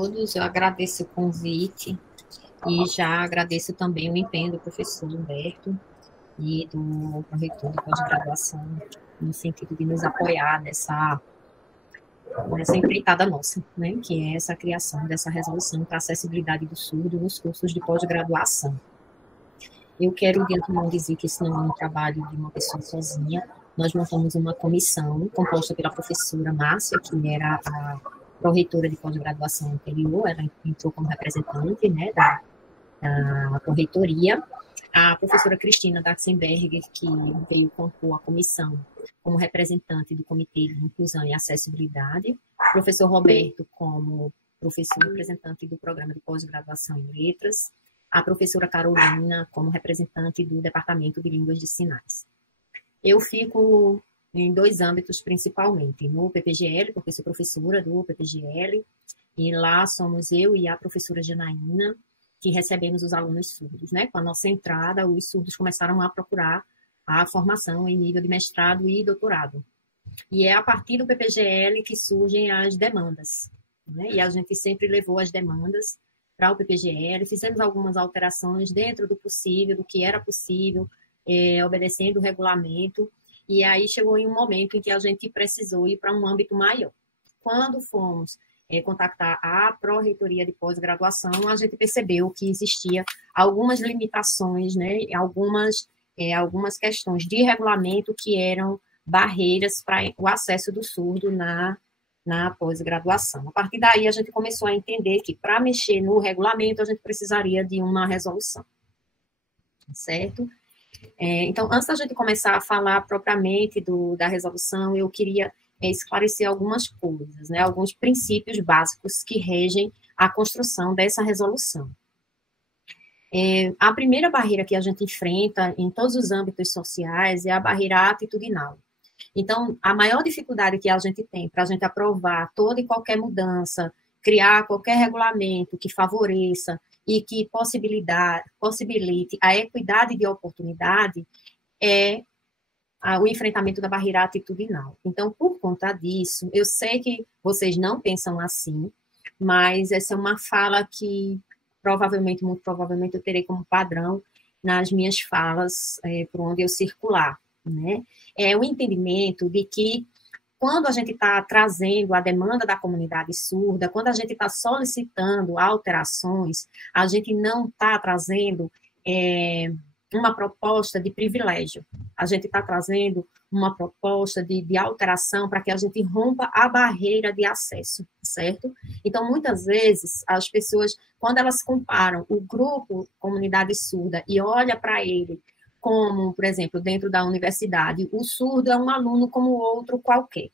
todos, eu agradeço o convite e já agradeço também o empenho do professor Humberto e do reitor de pós-graduação, no sentido de nos apoiar nessa empreitada nossa, né, que é essa criação dessa resolução para a acessibilidade do surdo nos cursos de pós-graduação. Eu quero, de antemão, dizer que isso não é um trabalho de uma pessoa sozinha. Nós montamos uma comissão composta pela professora Márcia, que era a pró-reitora de pós-graduação anterior, ela entrou como representante, né, da pró-reitoria. A professora Cristina Datzenberger, que veio compor a comissão como representante do Comitê de Inclusão e Acessibilidade. O professor Roberto, como professor representante do Programa de Pós-Graduação em Letras. A professora Carolina, como representante do Departamento de Línguas de Sinais. Eu fico em dois âmbitos, principalmente, no PPGL, porque sou professora do PPGL, e lá somos eu e a professora Janaína, que recebemos os alunos surdos, né? Com a nossa entrada, os surdos começaram a procurar a formação em nível de mestrado e doutorado. E é a partir do PPGL que surgem as demandas, né? E a gente sempre levou as demandas para o PPGL, fizemos algumas alterações dentro do possível, do que era possível, obedecendo o regulamento, e aí chegou em um momento em que a gente precisou ir para um âmbito maior. Quando fomos contactar a pró-reitoria de pós-graduação, a gente percebeu que existia algumas limitações, né, algumas questões de regulamento que eram barreiras para o acesso do surdo na pós-graduação. A partir daí, a gente começou a entender que, para mexer no regulamento, a gente precisaria de uma resolução, certo? Então, antes da gente começar a falar propriamente da resolução, eu queria esclarecer algumas coisas, né, alguns princípios básicos que regem a construção dessa resolução. A primeira barreira que a gente enfrenta em todos os âmbitos sociais é a barreira atitudinal. Então, a maior dificuldade que a gente tem para a gente aprovar toda e qualquer mudança, criar qualquer regulamento que favoreça e que possibilite a equidade de oportunidade é o enfrentamento da barreira atitudinal. Então, por conta disso, eu sei que vocês não pensam assim, mas essa é uma fala que provavelmente, muito provavelmente, eu terei como padrão nas minhas falas por onde eu circular, né? É o entendimento de que quando a gente está trazendo a demanda da comunidade surda, quando a gente está solicitando alterações, a gente não está trazendo uma proposta de privilégio, a gente está trazendo uma proposta de alteração para que a gente rompa a barreira de acesso, certo? Então, muitas vezes, as pessoas, quando elas comparam o grupo comunidade surda e olha para ele como, por exemplo, dentro da universidade, o surdo é um aluno como outro qualquer.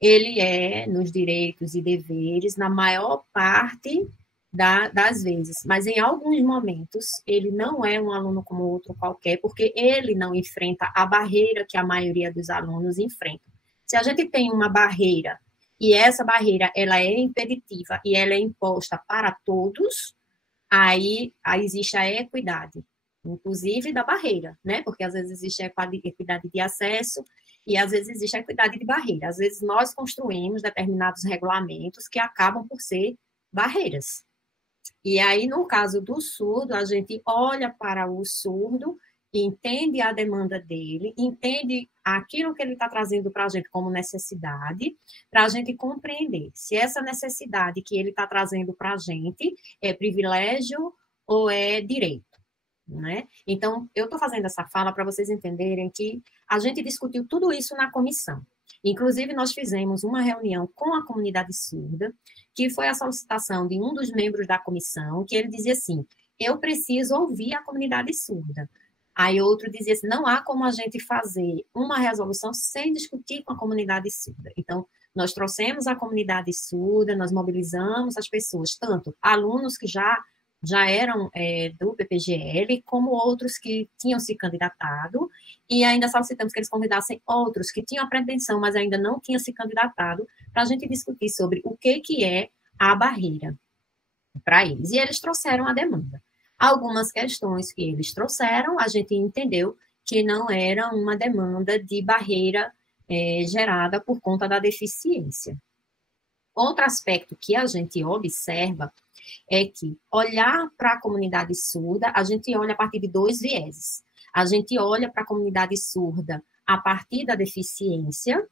Ele é, nos direitos e deveres, na maior parte das vezes, mas em alguns momentos ele não é um aluno como outro qualquer, porque ele não enfrenta a barreira que a maioria dos alunos enfrenta. Se a gente tem uma barreira, e essa barreira ela é impeditiva e ela é imposta para todos, aí existe a equidade, inclusive da barreira, né? Porque às vezes existe a equidade de acesso e às vezes existe a equidade de barreira. Às vezes nós construímos determinados regulamentos que acabam por ser barreiras. E aí, no caso do surdo, a gente olha para o surdo, entende a demanda dele, entende aquilo que ele está trazendo para a gente como necessidade, para a gente compreender se essa necessidade que ele está trazendo para a gente é privilégio ou é direito, né? Então, eu estou fazendo essa fala para vocês entenderem que a gente discutiu tudo isso na comissão. Inclusive, nós fizemos uma reunião com a comunidade surda, que foi a solicitação de um dos membros da comissão, que ele dizia assim, eu preciso ouvir a comunidade surda. Aí outro dizia assim, não há como a gente fazer uma resolução sem discutir com a comunidade surda. Então, nós trouxemos a comunidade surda, nós mobilizamos as pessoas, tanto alunos que já eram do PPGL, como outros que tinham se candidatado, e ainda solicitamos que eles convidassem outros que tinham a pretensão, mas ainda não tinham se candidatado, para a gente discutir sobre o que é a barreira para eles. E eles trouxeram a demanda. Algumas questões que eles trouxeram, a gente entendeu que não era uma demanda de barreira gerada por conta da deficiência. Outro aspecto que a gente observa é que olhar para a comunidade surda, a gente olha a partir de dois vieses. A gente olha para a comunidade surda a partir da deficiência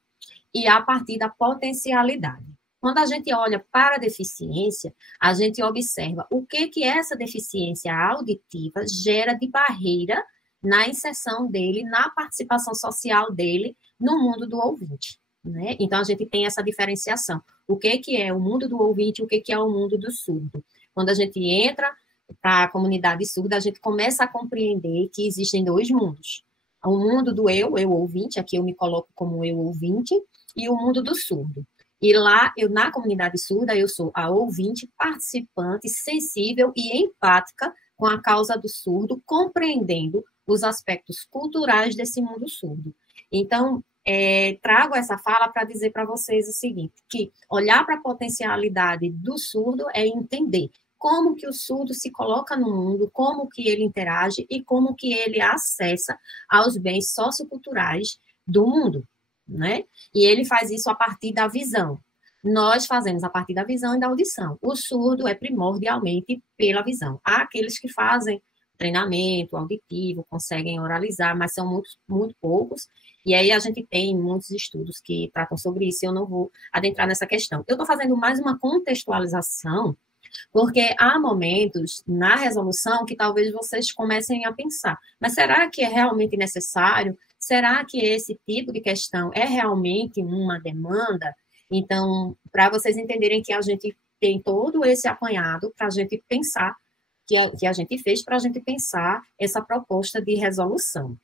e a partir da potencialidade. Quando a gente olha para a deficiência, a gente observa o que essa deficiência auditiva gera de barreira na inserção dele, na participação social dele no mundo do ouvinte. Né? Então, a gente tem essa diferenciação. O que é o mundo do ouvinte e o que é o mundo do surdo. Quando a gente entra para a comunidade surda, a gente começa a compreender que existem dois mundos. O mundo do eu ouvinte, aqui eu me coloco como eu ouvinte, e o mundo do surdo. E lá, na comunidade surda, eu sou a ouvinte, participante, sensível e empática com a causa do surdo, compreendendo os aspectos culturais desse mundo surdo. Então, trago essa fala para dizer para vocês o seguinte, que olhar para a potencialidade do surdo é entender como que o surdo se coloca no mundo, como que ele interage e como que ele acessa aos bens socioculturais do mundo, né? E ele faz isso a partir da visão. Nós fazemos a partir da visão e da audição. O surdo é primordialmente pela visão. Há aqueles que fazem treinamento auditivo, conseguem oralizar, mas são muito, muito poucos. E aí a gente tem muitos estudos que tratam sobre isso, e eu não vou adentrar nessa questão. Eu estou fazendo mais uma contextualização, porque há momentos na resolução que talvez vocês comecem a pensar, mas será que é realmente necessário? Será que esse tipo de questão é realmente uma demanda? Então, para vocês entenderem que a gente tem todo esse apanhado para a gente pensar, que a gente fez para a gente pensar essa proposta de resolução.